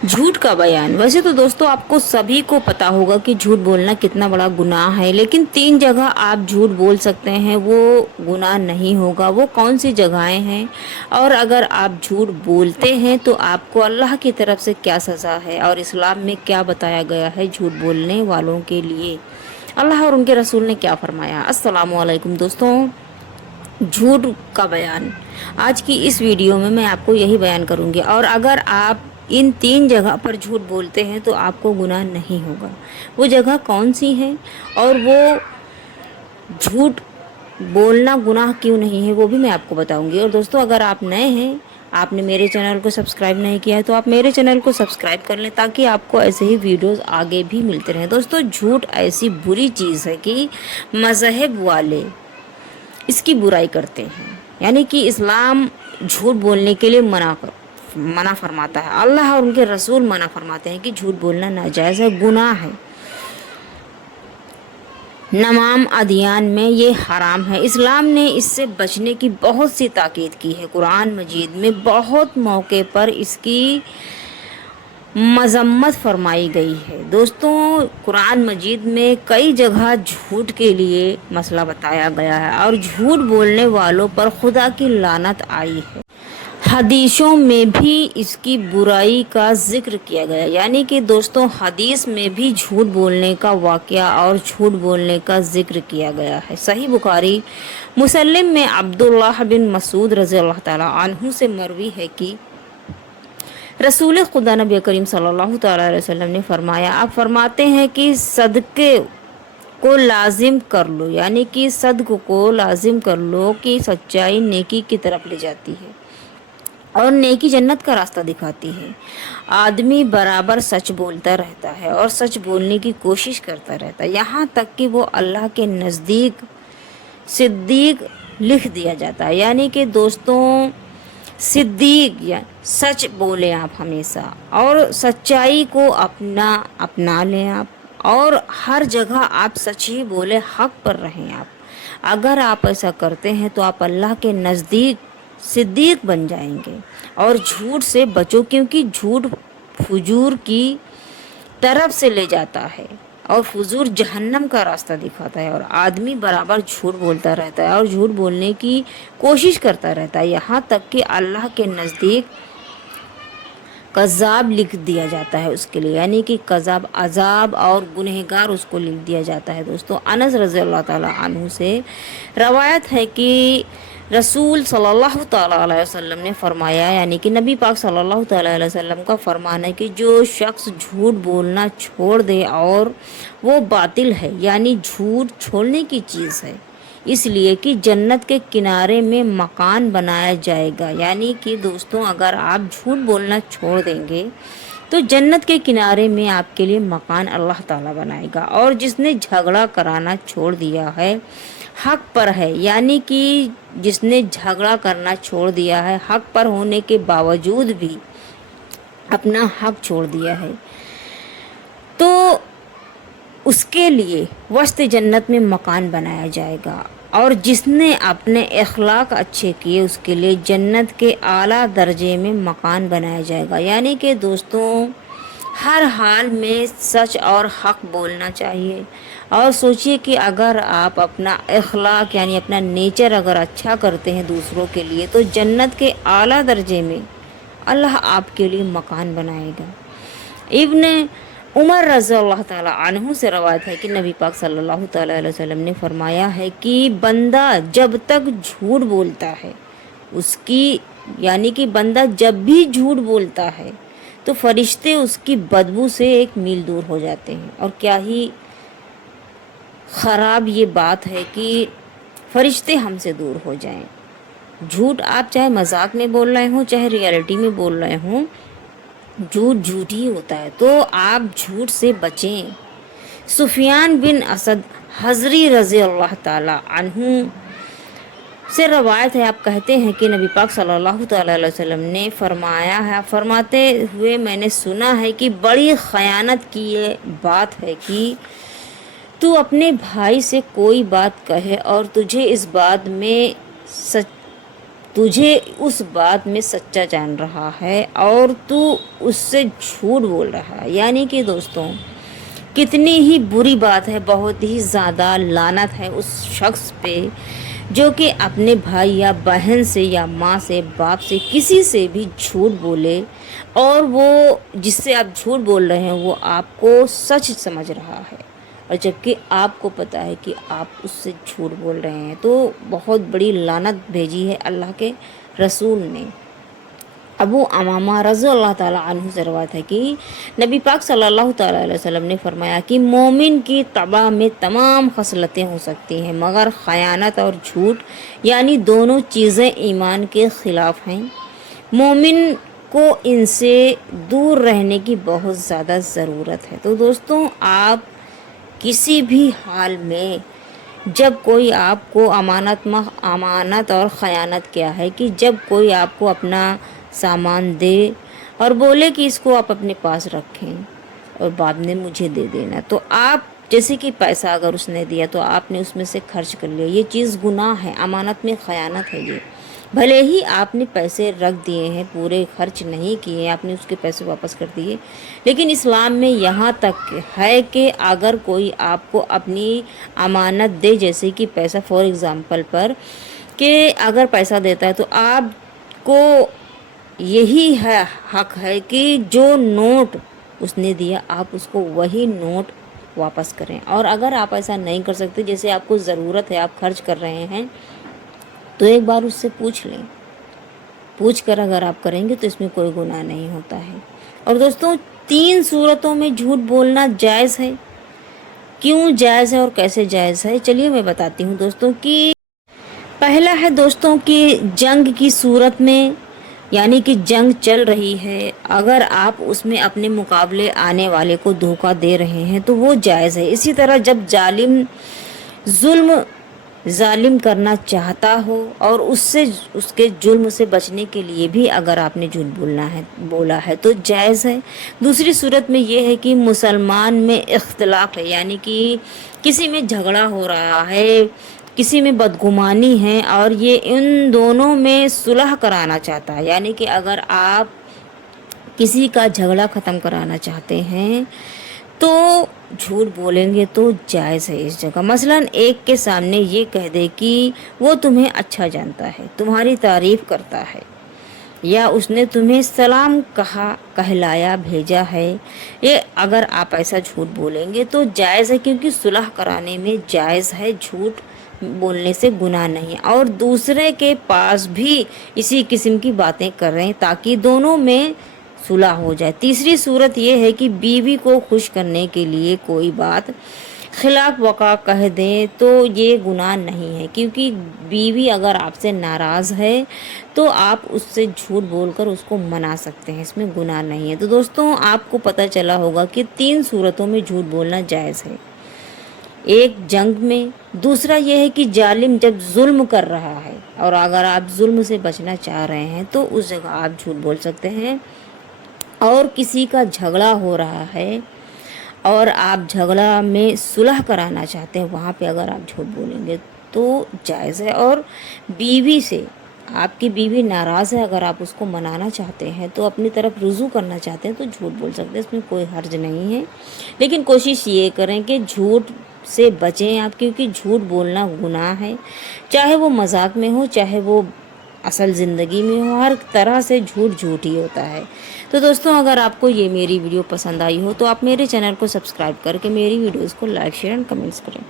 झूठ का बयान। वैसे तो दोस्तों आपको सभी को पता होगा कि झूठ बोलना कितना बड़ा गुनाह है, लेकिन 3 जगह आप झूठ बोल सकते हैं, वो गुनाह नहीं होगा। वो कौन सी जगहें हैं, और अगर आप झूठ बोलते हैं तो आपको अल्लाह की तरफ से क्या सज़ा है, और इस्लाम में क्या बताया गया है झूठ बोलने वालों के लिए, अल्लाह और उनके रसूल ने क्या फरमाया। अस्सलामु अलैकुम दोस्तों, झूठ का बयान आज की इस वीडियो में मैं आपको यही बयान करूंगी। और अगर आप इन 3 जगह पर झूठ बोलते हैं तो आपको गुनाह नहीं होगा। वो जगह कौन सी है, और वो झूठ बोलना गुनाह क्यों नहीं है, वो भी मैं आपको बताऊंगी। और दोस्तों अगर आप नए हैं, आपने मेरे चैनल को सब्सक्राइब नहीं किया है, तो आप मेरे चैनल को सब्सक्राइब कर लें ताकि आपको ऐसे ही वीडियोस आगे भी मिलते रहें। दोस्तों झूठ ऐसी बुरी चीज़ है कि मज़हब वाले इसकी बुराई करते हैं, यानी कि इस्लाम झूठ बोलने के लिए मना फरमाता है। अल्लाह और उनके रसूल मना फरमाते हैं कि झूठ बोलना नाजायज़ है, गुनाह है। नमाम अदियान में ये हराम है। इस्लाम ने इससे बचने की बहुत सी ताकीद की है। कुरान मजीद में बहुत मौके पर इसकी मजम्मत फरमाई गई है। दोस्तों कुरान मजीद में कई जगह झूठ के लिए मसला बताया गया है, और झूठ बोलने वालों पर खुदा की लानत आई है। हदीसों में भी इसकी बुराई का जिक्र किया गया, यानी कि दोस्तों हदीस में भी झूठ बोलने का वाक़या और झूठ बोलने का जिक्र किया गया है। सही बुखारी मुसल्लिम में अब्दुल्लाह बिन मसूद रज़ी अल्लाह ताला अन्हु से मरवी है कि रसूल खुदा नबी करीम सल्लल्लाहु अलैहि वसल्लम ने फरमाया, आप फरमाते हैं कि सदक़े को लाजिम कर लो, यानी कि सदक़ को लाजिम कर लो कि सच्चाई नेकी की तरफ ले जाती है और नेकी जन्नत का रास्ता दिखाती है। आदमी बराबर सच बोलता रहता है और सच बोलने की कोशिश करता रहता है, यहाँ तक कि वो अल्लाह के नज़दीक सिद्दीक लिख दिया जाता है। यानी कि दोस्तों सिद्दीक या सच बोले आप हमेशा, और सच्चाई को अपना लें आप, और हर जगह आप सच ही बोले, हक पर रहें आप। अगर आप ऐसा करते हैं तो आप अल्लाह के नज़दीक सिद्दीक बन जाएंगे। और झूठ से बचो, क्योंकि झूठ फुजूर की तरफ से ले जाता है, और फुजूर जहन्नम का रास्ता दिखाता है। और आदमी बराबर झूठ बोलता रहता है और झूठ बोलने की कोशिश करता रहता है, यहाँ तक कि अल्लाह के नज़दीक कज़ाब लिख दिया जाता है उसके लिए, यानी कि कज़ाब अजाब और गुनहगार उसको लिख दिया जाता है। दोस्तों अनस रज़ी अल्लाह ताला अन्हु से रवायत है कि रसूल सल्लल्लाहु ताला अलैहि वसल्लम ने फरमाया, यानी कि नबी पाक सल्लल्लाहु ताला अलैहि वसल्लम का फरमान है कि जो शख्स झूठ बोलना छोड़ दे और वो बातिल है, यानी झूठ छोड़ने की चीज़ है, इसलिए कि जन्नत के किनारे में मकान बनाया जाएगा। यानी कि दोस्तों अगर आप झूठ बोलना छोड़ देंगे तो जन्नत के किनारे में आपके लिए मकान अल्लाह ताला बनाएगा। और जिसने झगड़ा कराना छोड़ दिया है हक पर है, यानी कि जिसने झगड़ा करना छोड़ दिया है हक पर होने के बावजूद भी अपना हक छोड़ दिया है, तो उसके लिए वस्त जन्नत में मकान बनाया जाएगा। और जिसने अपने अखलाक अच्छे किए उसके लिए जन्नत के आला दर्जे में मकान बनाया जाएगा। यानी कि दोस्तों हर हाल में सच और हक बोलना चाहिए। और सोचिए कि अगर आप अपना अखलाक यानी अपना नेचर अगर अच्छा करते हैं दूसरों के लिए, तो जन्नत के आला दर्जे में अल्लाह आपके लिए मकान बनाएगा। इब्न उमर रज़ी अल्लाह ताला अन्हु से रवायत है कि नबी पाक सल्लल्लाहु ताला अलैहि वसल्लम ने फरमाया है कि बंदा जब तक झूठ बोलता है उसकी, यानी कि बंदा जब भी झूठ बोलता है तो फरिश्ते उसकी बदबू से 1 मील दूर हो जाते हैं। और क्या ही ख़राब ये बात है कि फरिश्ते हमसे दूर हो जाएं। झूठ आप चाहे मजाक में बोल रहे हों चाहे रियलिटी में बोल रहे हों, झूठ झूठ ही होता है, तो आप झूठ से बचें। सुफियान बिन असद हज़री रज़ी अल्लाह ताला अन्हु से रवायत है, आप कहते हैं कि नबी पाक सल्लल्लाहु अलैहि वसल्लम ने फरमाया है, फरमाते हुए मैंने सुना है कि बड़ी ख़यानत की ये बात है कि तू अपने भाई से कोई बात कहे और तुझे इस बात में تجھے اس بات میں سچا جان رہا ہے اور تو اس سے جھوٹ بول رہا ہے. یعنی کہ دوستوں کتنی ہی بری بات ہے، بہت ہی زیادہ لعنت ہے اس شخص پہ جو کہ اپنے بھائی یا بہن سے یا ماں سے باپ سے کسی سے بھی جھوٹ بولے، اور وہ جس سے آپ جھوٹ بول رہے ہیں وہ آپ کو سچ سمجھ رہا ہے، اور جبکہ آپ کو پتہ ہے کہ آپ اس سے جھوٹ بول رہے ہیں. تو بہت بڑی لعنت بھیجی ہے اللہ کے رسول نے. ابو امامہ رضی اللہ تعالیٰ عنہ سے روایت ہے کہ نبی پاک صلی اللہ تعالیٰ علیہ وسلم نے فرمایا کہ مومن کی طبع میں تمام خصلتیں ہو سکتی ہیں مگر خیانت اور جھوٹ یعنی دونوں چیزیں ایمان کے خلاف ہیں. مومن کو ان سے دور رہنے کی بہت زیادہ ضرورت ہے. تو دوستوں آپ کسی بھی حال میں جب کوئی آپ کو امانت اور خیانت کیا ہے کہ جب کوئی آپ کو اپنا سامان دے اور بولے کہ اس کو آپ اپنے پاس رکھیں اور بعد میں مجھے دے دینا، تو آپ جیسے کہ پیسہ اگر اس نے دیا تو آپ نے اس میں سے خرچ کر لیا، یہ چیز گناہ ہے، امانت میں خیانت ہے. یہ بھلے ہی آپ نے پیسے رکھ دیے ہیں، پورے خرچ نہیں کیے، آپ نے اس کے پیسے واپس کر دیے، لیکن اسلام میں یہاں تک ہے کہ اگر کوئی آپ کو اپنی امانت دے، جیسے کہ پیسہ فار ایگزامپل پر کہ اگر پیسہ دیتا ہے تو آپ کو یہی ہے حق ہے کہ جو نوٹ اس نے دیا آپ اس کو وہی نوٹ واپس کریں. اور اگر آپ ایسا نہیں کر سکتے، جیسے آپ کو ضرورت ہے، آپ خرچ کر رہے ہیں، تو ایک بار اس سے پوچھ لیں. پوچھ کر اگر آپ کریں گے تو اس میں کوئی گناہ نہیں ہوتا ہے. اور دوستوں 3 صورتوں میں جھوٹ بولنا جائز ہے. کیوں جائز ہے اور کیسے جائز ہے، چلیے میں بتاتی ہوں دوستوں. کہ پہلا ہے دوستوں کہ جنگ کی صورت میں، یعنی کہ جنگ چل رہی ہے، اگر آپ اس میں اپنے مقابلے آنے والے کو دھوکہ دے رہے ہیں تو وہ جائز ہے. اسی طرح جب ظالم کرنا چاہتا ہو اور اس کے ظلم سے بچنے کے لیے بھی اگر آپ نے جھوٹ بولا ہے تو جائز ہے. دوسری صورت میں یہ ہے کہ مسلمان میں اختلاف ہے، یعنی کہ کسی میں جھگڑا ہو رہا ہے، کسی میں بدگمانی ہے اور یہ ان دونوں میں صلح کرانا چاہتا ہے. یعنی کہ اگر آپ کسی کا جھگڑا ختم کرانا چاہتے ہیں تو جھوٹ بولیں گے تو جائز ہے اس جگہ. مثلاً ایک کے سامنے یہ کہہ دے کہ وہ تمہیں اچھا جانتا ہے، تمہاری تعریف کرتا ہے، یا اس نے تمہیں سلام کہلایا بھیجا ہے. یہ اگر آپ ایسا جھوٹ بولیں گے تو جائز ہے، کیونکہ صلح کرانے میں جائز ہے، جھوٹ بولنے سے گناہ نہیں. اور دوسرے کے پاس بھی اسی قسم کی باتیں کریں تاکہ دونوں میں صلح ہو جائے. تیسری صورت یہ ہے کہ بیوی کو خوش کرنے کے لیے کوئی بات خلاف وقع کہہ دیں تو یہ گناہ نہیں ہے، کیونکہ بیوی اگر آپ سے ناراض ہے تو آپ اس سے جھوٹ بول کر اس کو منا سکتے ہیں، اس میں گناہ نہیں ہے. تو دوستوں آپ کو پتہ چلا ہوگا کہ 3 صورتوں میں جھوٹ بولنا جائز ہے. ایک جنگ میں، دوسرا یہ ہے کہ ظالم جب ظلم کر رہا ہے اور اگر آپ ظلم سے بچنا چاہ رہے ہیں تو اس جگہ آپ جھوٹ بول سکتے ہیں. اور کسی کا جھگڑا ہو رہا ہے اور آپ جھگڑا میں صلح کرانا چاہتے ہیں، وہاں پہ اگر آپ جھوٹ بولیں گے تو جائز ہے. اور بیوی سے، آپ کی بیوی ناراض ہے، اگر آپ اس کو منانا چاہتے ہیں تو اپنی طرف رجوع کرنا چاہتے ہیں تو جھوٹ بول سکتے ہیں، اس میں کوئی حرج نہیں ہے. لیکن کوشش یہ کریں کہ جھوٹ سے بچیں آپ، کیونکہ جھوٹ بولنا گناہ ہے، چاہے وہ مذاق میں ہو چاہے وہ اصل زندگی میں ہو، ہر طرح سے جھوٹ ہی ہوتا ہے. تو دوستوں اگر آپ کو یہ میری ویڈیو پسند آئی ہو تو آپ میرے چینل کو سبسکرائب کر کے میری ویڈیوز کو لائک شیئر اینڈ کمنٹس کریں.